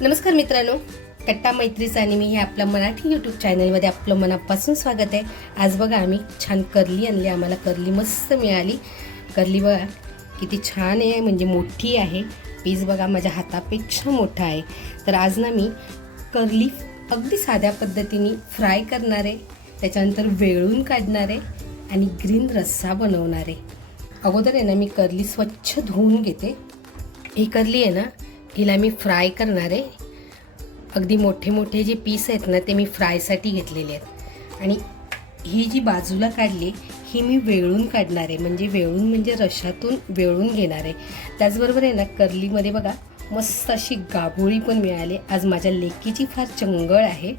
नमस्कार मित्रांनो कट्टा मैत्रीचा आणि मी हे आपल्या मराठी यूट्यूब चॅनलमध्ये आपलं मनापासून स्वागत आहे. आज बघा आम्ही छान करली आणली आम्हाला करली मस्त मिळाली. करली बघा किती छान आहे म्हणजे मोठी आहे. पीस बघा माझ्या हातापेक्षा मोठा आहे. तर आज ना मी करली अगदी साध्या पद्धतीने फ्राय करणार आहे. त्याच्यानंतर वेळून काढणार आहे आणि ग्रीन रस्सा बनवणार आहे. अगोदर आहे ना मी करली स्वच्छ धुवून घेते. ही करली आहे ना हिला मी फ्राय करणार आहे. अगदी मोठे मोठे जे पीस आहेत ना ते मी फ्रायसाठी घेतलेले आहेत. आणि ही जी बाजूला काढली ही मी वेळून काढणार आहे. म्हणजे वेळून म्हणजे रशातून वेळून घेणार आहे. त्याचबरोबर आहे ना कर्लीमध्ये बघा मस्त अशी गाभोळी पण मिळाली. आज माझ्या लेकीची फार चंगळ आहे.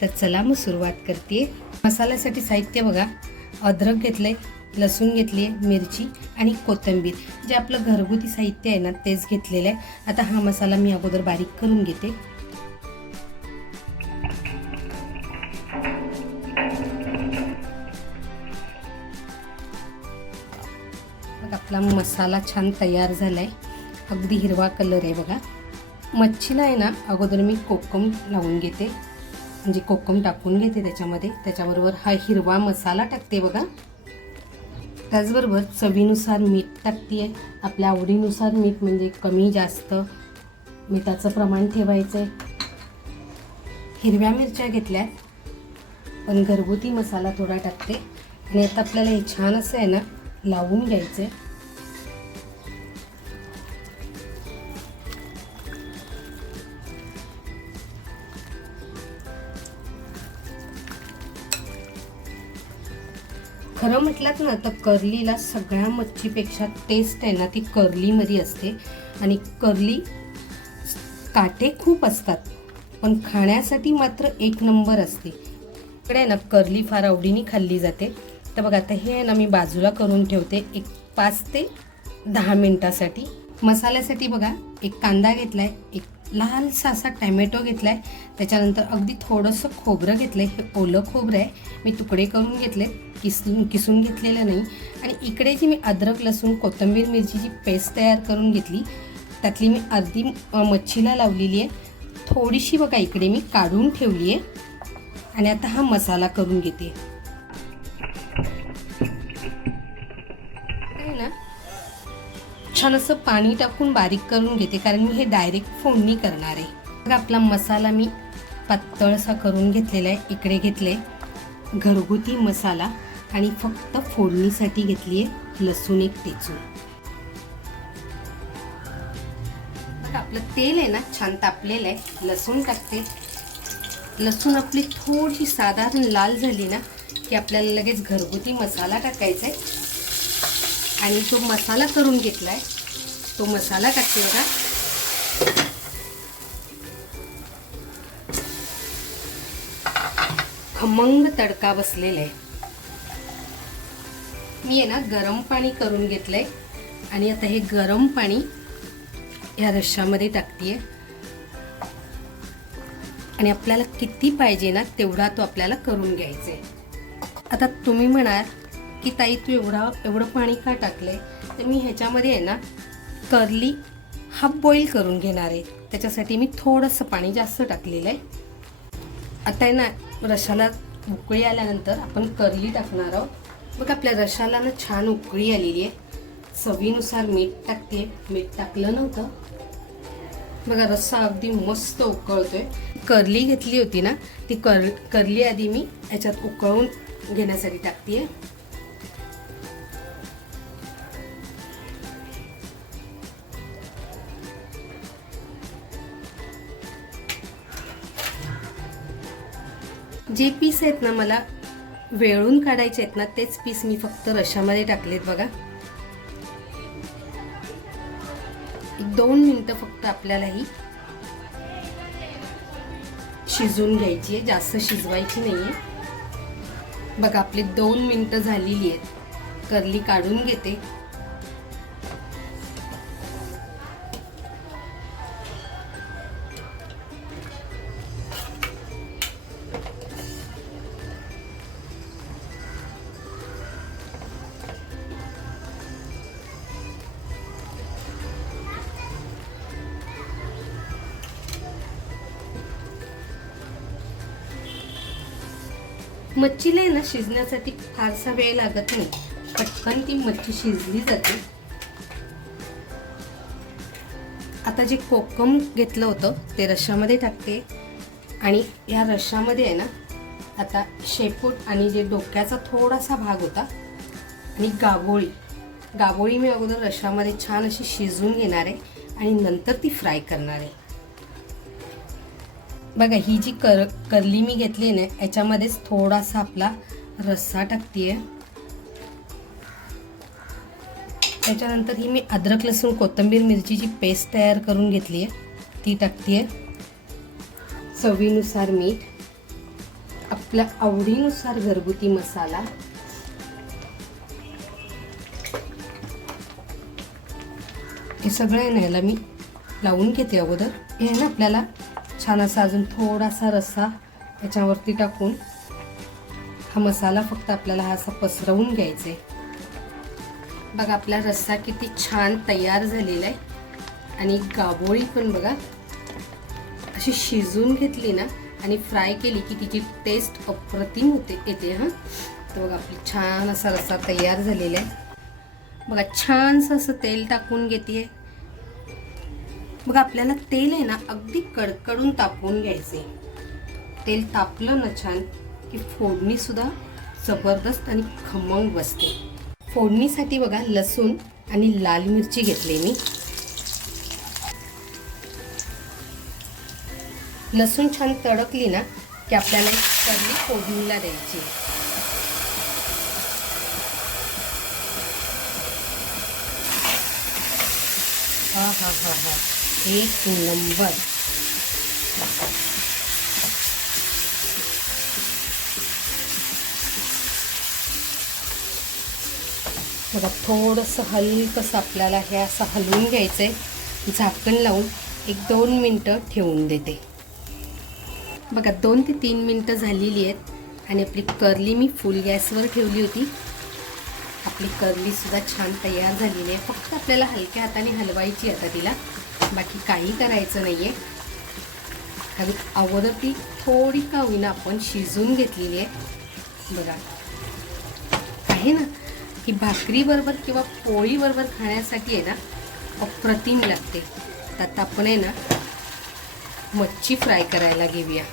तर चला मग सुरुवात करते. मसाल्यासाठी साहित्य बघा अद्रक घेतलं आहे लसूण घेतली आहे मिरची आणि कोथिंबीर. जे आपलं घरगुती साहित्य आहे ना तेच घेतलेलं आहे. आता हा मसाला मी अगोदर बारीक करून घेते. आपला मसाला छान तयार झाला आहे अगदी हिरवा कलर आहे बघा. मच्छीला आहे ना अगोदर मी कोकम लावून घेते. म्हणजे कोकम टाकून घेते त्याच्यामध्ये. त्याच्याबरोबर हा हिरवा मसाला टाकते बघा. त्याचबरोबर चवीनुसार मीठ टाकते आहे आपल्या आवडीनुसार मीठ म्हणजे कमी जास्त मिठाचं प्रमाण ठेवायचं आहे हिरव्या मिरच्या घेतल्या पण घरगुती मसाला थोडा टाकते. आणि आता आपल्याला हे छान असं आहे ना लावून घ्यायचं आहे खरं म्हटलात ना तर कर्लीला सगळ्या मच्छीपेक्षा टेस्ट आहे ना ती कर्लीमध्ये असते. आणि कर्ली काटे खूप असतात पण खाण्यासाठी मात्र एक नंबर असते. इकडे आहे ना कर्ली फार आवडीने खाल्ली जाते. तर बघा आता हे आहे ना मी बाजूला करून ठेवते एक पाच ते दहा मिनटासाठी. मसाल्यासाठी बघा एक कांदा घेतला आहे एक लहानसा असा टॅमॅटो घेतला आहे त्याच्यानंतर अगदी थोडंसं खोबरं घेतलं आहे हे ओलं खोबरं आहे मी तुकडे करून घेतले किसून किसून घेतलेलं नाही. आणि इकडे जी मी अद्रक लसूण कोथिंबीर मिरचीची पेस्ट तयार करून घेतली त्यातली मी अर्धी मच्छीला लावलेली आहे. थोडीशी बघा इकडे मी काढून ठेवली आहे. आणि आता हा मसाला करून घेते. छान असं पाणी टाकून बारीक करून घेते कारण मी हे डायरेक्ट फोडणी करणार आहे. मग आपला मसाला मी पातळसा करून घेतलेला आहे इकडे घेतले घरगुती मसाला आणि फक्त फोडणीसाठी घेतली आहे लसूण एक टेचून. आपलं तेल आहे ना छान तापलेलं आहे. लसूण टाकते. लसूण आपली थोडीशी साधारण लाल झाली ना की आपल्याला लगेच घरगुती मसाला टाकायचा आहे. आणि जो मसाला करून घेतला आहे तो मसाला टाकते बघा. खमंग तडका बसलेला आहे मी आहे ना गरम पाणी करून घेतलंय. आणि आता हे गरम पाणी या रश्यामध्ये टाकते आणि आपल्याला किती पाहिजे ना तेवढा तो आपल्याला करून घ्यायचा आहे आता तुम्ही म्हणाल की ताई तू एवढा एवढं पाणी का टाकलंय? तर मी ह्याच्यामध्ये आहे ना करली हाफ बॉईल करून घेणार आहे. त्याच्यासाठी मी थोडंसं पाणी जास्त टाकलेलं आहे. आता आहे ना रशाला उकळी आल्यानंतर आपण करली टाकणार आहोत. मग आपल्या रशाला ना छान उकळी आलेली आहे. चवीनुसार मीठ टाकते. मीठ टाकलं नव्हतं. बघा रस्सा अगदी मस्त उकळतोय. करली घेतली होती ना ती कर करली आधी मी ह्याच्यात उकळून घेण्यासाठी टाकते आहे जे पीस आहेत ना मला वेळून काढायचे आहेत ना तेच पीस मी फक्त रशामध्ये टाकलेत बघा. दोन मिनटं फक्त आपल्याला ही शिजवून घ्यायची आहे जास्त शिजवायची नाही आहे बघा आपली दोन मिनटं झालेली आहेत. करली काढून घेते. मच्छीला आहे ना शिजण्यासाठी फारसा वेळ लागत नाही. पटकन ती मच्छी शिजली जाते. आता जे कोकम घेतलं होतं ते रशामध्ये टाकते. आणि या रशामध्ये आहे ना आता शेपूट आणि जे डोक्याचा थोडासा भाग होता आणि गाबोळी. गाबोळी मी अगोदर रशामध्ये छान अशी शिजवून घेणार आहे आणि नंतर ती फ्राय करणार आहे. बघा ही जी कर करली मी घेतली आहे ना याच्यामध्येच थोडासा आपला रस्सा टाकतीये. त्याच्यानंतर ही मी अद्रक लसूण कोथिंबीर मिरचीची पेस्ट तयार करून घेतली आहे ती टाकतीये. चवीनुसार मीठ आपल्या आवडीनुसार घरगुती मसाला. हे सगळं आहे ना याला मी लावून घेते अगोदर. हे आहे ना आपल्याला छान असा अजून थोडासा रस्सा याच्यावरती टाकून हा मसाला फक्त आपल्याला हा असा पसरवून घ्यायचा आहे बघा आपला रस्सा किती छान तयार झालेला आहे. आणि गाबोळी पण बघा. अशी शिजवून घेतली ना आणि फ्राय केली की तिची टेस्ट अप्रतिम होते येते हां. तर बघा आपली छान असा रस्सा तयार झालेला आहे. बघा छानसं असं तेल टाकून घेते मग आपल्याला तेल आहे ना अगदी कडकडून तापवून घ्यायचे. तेल तापलं ना छान की फोडणीसुद्धा जबरदस्त आणि खमंग बसते. फोडणीसाठी बघा लसूण आणि लाल मिरची घेतली मी. लसूण छान तडकली ना की आपल्याला एक फोडणीला द्यायची. हा हा हा हा. एक नंबर. बघा थोडंसं हलकंसं आपल्याला हे असं हलवून घ्यायचं आहे झाकण लावून एक दोन मिनटं ठेवून देते. बघा दोन ते तीन मिनटं झालेली आहेत आणि आपली करली मी फुल गॅसवर ठेवली होती. आपली करलीसुद्धा छान तयार झालेली आहे. फक्त आपल्याला हलक्या हाताने हलवायची आता तिला. बाकी काही करायचं नाही आहे आणि अगोदर ती थोडी का होईना आपण शिजून घेतलेली आहे. बघा. आहे ना ही भाकरीबरोबर किंवा पोळीबरोबर खाण्यासाठी आहे ना अप्रतिम लागते. तर आता आपण आहे ना मच्छी फ्राय करायला घेऊया.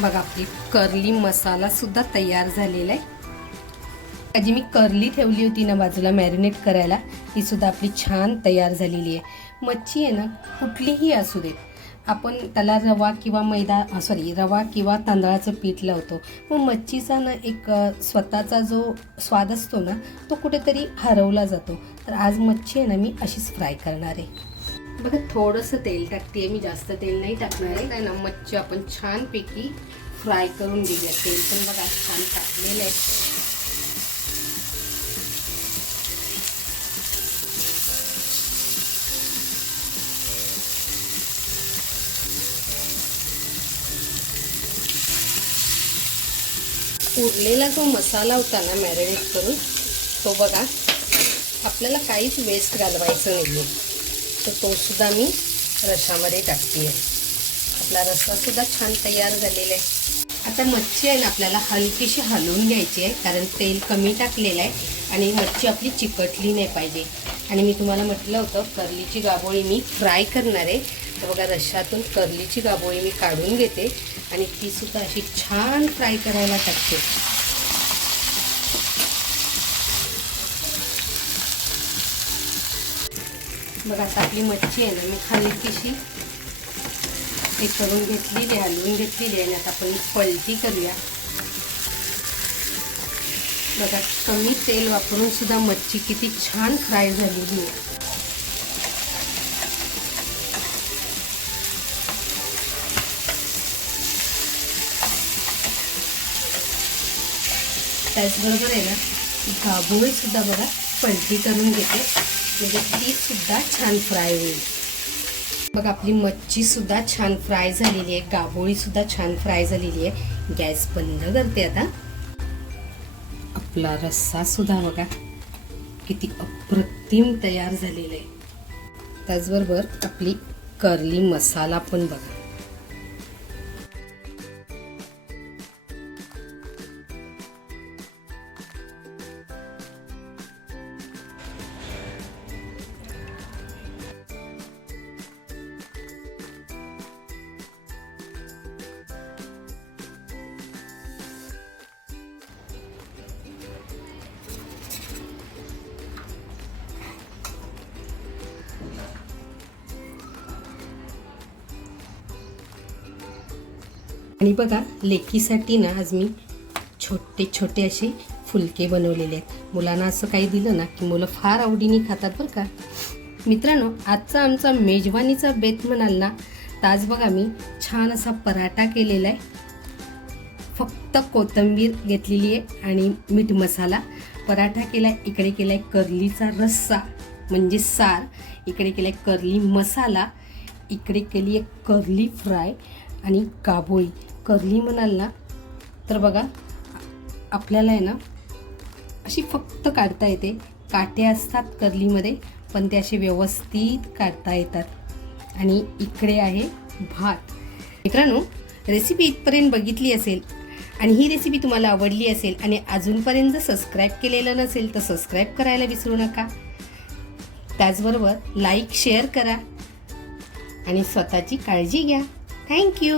बघा आपली करली मसाला सुद्धा तयार झालेला आहे. जी मी करली ठेवली होती ना बाजूला मॅरिनेट करायला ती सुद्धा आपली छान तयार झालेली आहे. मच्छी आहे ना कुठलीही असू देत आपण त्याला रवा किंवा मैदा सॉरी रवा किंवा तांदळाचं पीठ लावतो. मग मच्छीचा ना एक स्वतःचा जो स्वाद असतो ना तो कुठेतरी हरवला जातो. तर आज मच्छी आहे ना मी अशीच फ्राय करणार आहे. बघा थोडंसं तेल टाकते मी जास्त तेल नाही टाकणार आहे. काय ना मच्छी आपण छानपैकी फ्राय करून घेऊया. तेल पण बघा छान टाकलेलं आहे. उरलेला जो मसाला होता ना मॅरिनेट करून तो बघा आपल्याला काहीच वेस्ट घालवायचं नाही आहे तर तोसुद्धा मी रशामध्ये टाकते आहे आपला रस्सासुद्धा छान तयार झालेला आहे. आता मच्छी आहे ना आपल्याला हलकीशी हलवून घ्यायची आहे कारण तेल कमी टाकलेलं आहे आणि मच्छी आपली चिकटली नाही पाहिजे. आणि मी तुम्हाला म्हटलं होतं करलीची गाबोळी मी फ्राय करणार आहे. तर बघा रशातून करलीची गाबोळी मी काढून घेते आणि तीसुद्धा अशी छान फ्राय करायला टाकते. बघा आता आपली मच्छी आहे ना मी हलकीशी हे करून घेतलेली आहे हलवून घेतलेली आहे आणि आता आपण पलटी करूया. बघा कमी तेल वापरून सुद्धा मच्छी किती छान फ्राय झालेली आहे. त्याचबरोबर आहे ना गाभोळी सुद्धा बघा पलटी करून घेते. म्हणजे तीसुद्धा छान फ्राय होईल. बघा आपली मच्छीसुद्धा छान फ्राय झालेली आहे. गाभोळीसुद्धा छान फ्राय झालेली आहे. गॅस बंद करते आता. आपला रस्सासुद्धा बघा किती अप्रतिम तयार झालेला आहे. त्याचबरोबर आपली करली मसाला पण बघा. आणि बघा लेकीसाठी ना आज मी छोटे छोटे असे फुलके बनवलेले आहेत. मुलांना असं काही दिलं ना की मुलं फार आवडीने खातात बरं का. मित्रांनो आजचा आमचा मेजवानीचा बेत म्हणाल ना तर आज बघा मी छान असा पराठा केलेला आहे. फक्त कोथिंबीर घेतलेली आहे आणि मीठ मसाला. पराठा केला आहे इकडे केला आहे कर्लीचा रस्सा म्हणजे सार. इकडे केला आहे कर्ली मसाला इकडे केली आहे कर्ली फ्राय आणि काबोळी करली म्हणाल ना तर बघा आपल्याला आहे ना अशी फक्त काढता येते. काटे असतात कर्लीमध्ये पण ते असे व्यवस्थित काढता येतात. आणि इकडे आहे भात. मित्रांनो रेसिपी इथपर्यंत बघितली असेल आणि ही रेसिपी तुम्हाला आवडली असेल आणि अजूनपर्यंत जर सबस्क्राईब केलेलं नसेल तर सबस्क्राईब करायला विसरू नका. त्याचबरोबर लाईक शेअर करा आणि स्वतःची काळजी घ्या. थँक्यू